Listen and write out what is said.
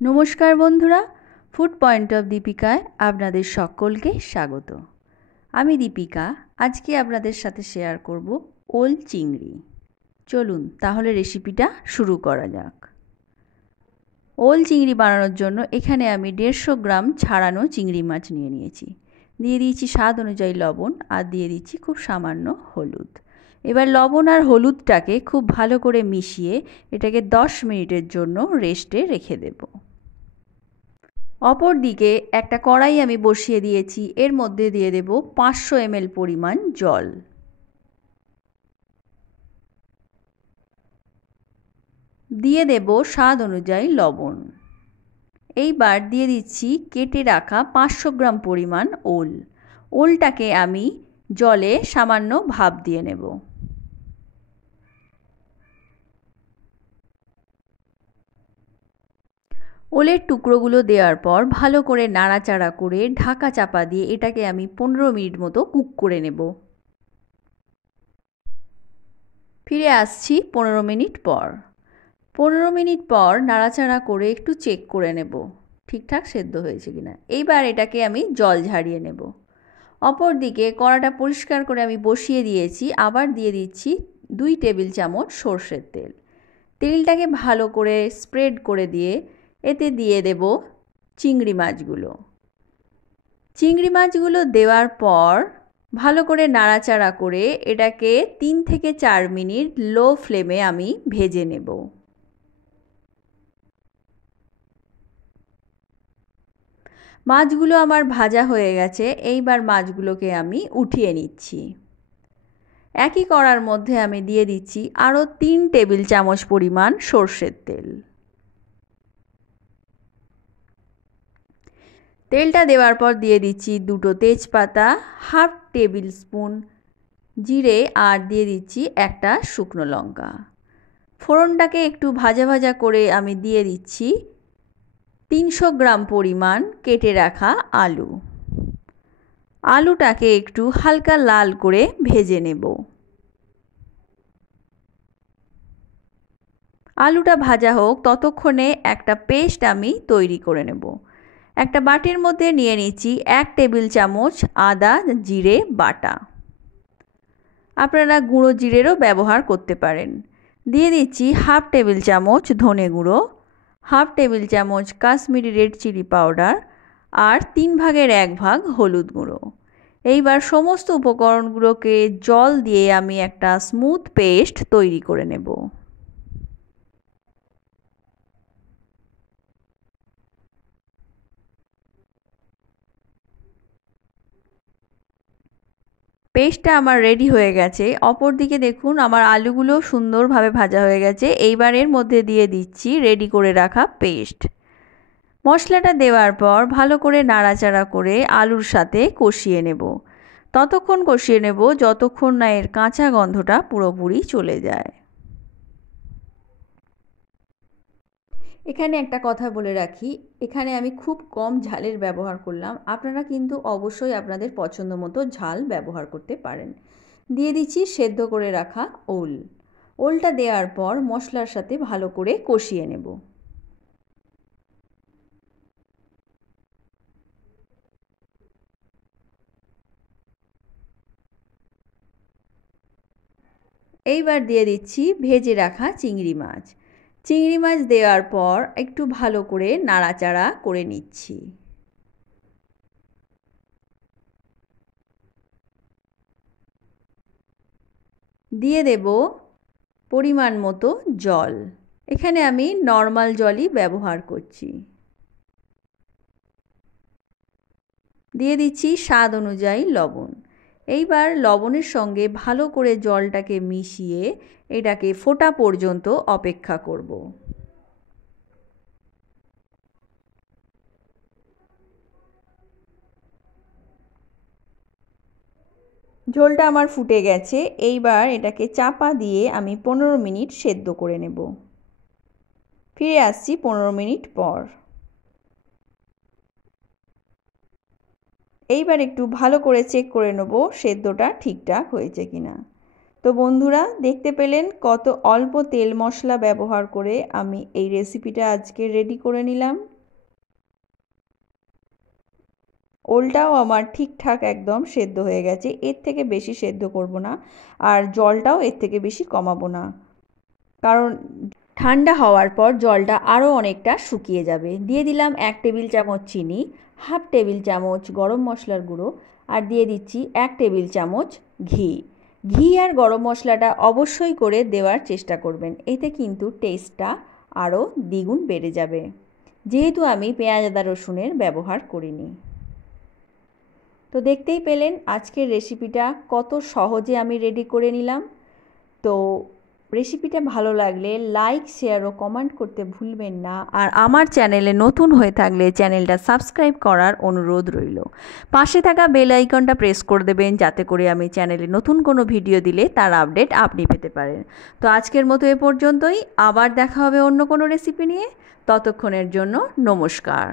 নমস্কার বন্ধুরা, food point of দীপিকায় আপনাদের সকলকে স্বাগত। আমি দীপিকা। আজকে আপনাদের সাথে শেয়ার করব ওল চিংড়ি। চলুন তাহলে রেসিপিটা শুরু করা যাক। ওল চিংড়ি বানানোর জন্য এখানে আমি 150 গ্রাম ছাড়ানো চিংড়ি মাছ নিয়ে নিয়েছি। দিয়ে দিয়েছি স্বাদ অনুযায়ী লবণ আর দিয়ে দিচ্ছি খুব সামান্য হলুদ। এবার লবণ আর হলুদটাকে খুব ভালো করে মিশিয়ে এটাকে 10 মিনিটের জন্য রেস্টে রেখে দেব। অপর দিকে একটা কড়াই আমি বসিয়ে দিয়েছি। এর মধ্যে দিয়ে দেব 500 ml পরিমাণ জল। দিয়ে দেব স্বাদ অনুযায়ী লবণ। এইবার দিয়ে দিচ্ছি কেটে রাখা 500 গ্রাম পরিমাণ ওল। ওলটাকে আমি জলে সামান্য ভাপ দিয়ে নেব। ওলের টুকরোগুলো দেওয়ার পর ভালো করে নাড়াচাড়া করে ঢাকা চাপা দিয়ে এটাকে আমি 15 মিনিট মতো কুক করে নেব। ফিরে আসছি 15 মিনিট পর। 15 মিনিট পর নাড়াচাড়া করে একটু চেক করে নেব ঠিকঠাক সেদ্ধ হয়েছে কিনা। এইবার এটাকে আমি জল ঝাড়িয়ে নেব। অপর দিকে কড়াটা পরিষ্কার করে আমি বসিয়ে দিয়েছি। আবার দিয়ে দিচ্ছি 2 টেবিল চামচ সর্ষের তেল। তেলটাকে ভালো করে স্প্রেড করে দিয়ে এতে দিয়ে দেব চিংড়ি মাছগুলো। চিংড়ি মাছগুলো দেওয়ার পর ভালো করে নাড়াচাড়া করে এটাকে 3 থেকে 4 মিনিট লো ফ্লেমে আমি ভেজে নেব। মাছগুলো আমার ভাজা হয়ে গেছে। এইবার মাছগুলোকে আমি উঠিয়ে নিচ্ছি। একই কড়ার মধ্যে আমি দিয়ে দিচ্ছি আরও 3 টেবিল চামচ পরিমাণ সর্ষের তেল। তেলটা দেওয়ার পর দিয়ে দিচ্ছি 2টো তেজপাতা, হাফ টেবিল স্পুন জিরে আর দিয়ে দিচ্ছি একটা শুকনো লঙ্কা। ফোড়নটাকে একটু ভাজা ভাজা করে আমি দিয়ে দিচ্ছি 300 গ্রাম পরিমাণ কেটে রাখা আলু। আলুটাকে একটু হালকা লাল করে ভেজে নেব। আলুটা ভাজা হোক ততক্ষণে একটা পেস্ট আমি তৈরি করে নেব। একটা বাটির মধ্যে নিয়ে নিচ্ছি 1 টেবিল চামচ আদা জিরে বাটা। আপনারা গুঁড়ো জিরেরও ব্যবহার করতে পারেন। দিয়ে দিচ্ছি হাফ টেবিল চামচ ধনে গুঁড়ো, হাফ টেবিল চামচ কাশ্মীরি রেড চিলি পাউডার আর 3 ভাগের 1 ভাগ হলুদ গুঁড়ো। এইবার সমস্ত উপকরণগুলোকে জল দিয়ে আমি একটা স্মুথ পেস্ট তৈরি করে নেব। পেস্টটা আমার রেডি হয়ে গেছে। অপর দিকে দেখুন আমার আলুগুলো সুন্দরভাবে ভাজা হয়ে গেছে। এইবার এর মধ্যে দিয়ে দিচ্ছি রেডি করে রাখা পেস্ট। মশলাটা দেওয়ার পর ভালো করে নাড়াচাড়া করে আলুর সাথে কষিয়ে নেব। ততক্ষণ কষিয়ে নেব যতক্ষণ না এর কাঁচা গন্ধটা পুরোপুরি চলে যায়। এখানে একটা কথা বলে রাখি, এখানে আমি খুব কম ঝালের ব্যবহার করলাম। আপনারা কিন্তু অবশ্যই আপনাদের পছন্দ মতো ঝাল ব্যবহার করতে পারেন। দিয়ে দিচ্ছি সেদ্ধ করে রাখা ওল। ওলটা দেওয়ার পর মশলার সাথে ভালো করে কষিয়ে নেব। এইবার দিয়ে দিচ্ছি ভেজে রাখা চিংড়ি মাছ। চিংড়ি মাছ দেওয়ার পর একটু ভালো করে নাড়াচাড়া করে নিচ্ছি। দিয়ে দেব পরিমাণ মতো জল। এখানে আমি নর্মাল জলই ব্যবহার করছি। দিয়ে দিচ্ছি স্বাদ অনুযায়ী লবণ। এইবার লবণের সঙ্গে ভালো করে জলটাকে মিশিয়ে এটাকে ফোটা পর্যন্ত অপেক্ষা করব। ঝোলটা আমার ফুটে গেছে। এইবার এটাকে চাপা দিয়ে আমি 15 মিনিট সেদ্ধ করে নেব। ফিরে আসছি 15 মিনিট পর। এইবার একটু ভালো করে চেক করে নেব সেদ্ধটা ঠিকঠাক হয়েছে কিনা। তো বন্ধুরা, দেখতে পেলেন কত অল্প তেল মশলা ব্যবহার করে আমি এই রেসিপিটা আজকে রেডি করে নিলাম। ওলটাও আমার ঠিকঠাক একদম সেদ্ধ হয়ে গেছে, এর থেকে বেশি সেদ্ধ করব না, আর জলটাও এর থেকে বেশি কমাবো না, কারণ ঠান্ডা হওয়ার পর জলটা আরও অনেকটা শুকিয়ে যাবে। দিয়ে দিলাম 1 টেবিল চামচ চিনি, হাফ টেবিল চামচ গরম মশলার গুঁড়ো, আর দিয়ে দিচ্ছি 1 টেবিল চামচ ঘি। ঘি আর গরম মশলাটা অবশ্যই করে দেওয়ার চেষ্টা করবেন, এতে কিন্তু টেস্টটা আরও দ্বিগুণ বেড়ে যাবে, যেহেতু আমি পেঁয়াজ আদা রসুনের ব্যবহার করিনি। তো দেখতেই পেলেন আজকের রেসিপিটা কত সহজে আমি রেডি করে নিলাম। তো রেসিপিটা ভালো লাগলে লাইক, শেয়ার ও কমেন্ট করতে ভুলবেন না। আর আমার চ্যানেলে নতুন হয়ে থাকলে চ্যানেলটা সাবস্ক্রাইব করার অনুরোধ রইল। পাশে থাকা বেল আইকনটা প্রেস করে দেবেন, যাতে করে আমি চ্যানেলে নতুন কোনো ভিডিও দিলে তার আপডেট আপনি পেতে পারেন। তো আজকের মতো এ পর্যন্তই, আবার দেখা হবে অন্য কোনো রেসিপি নিয়ে। ততক্ষণের জন্য নমস্কার।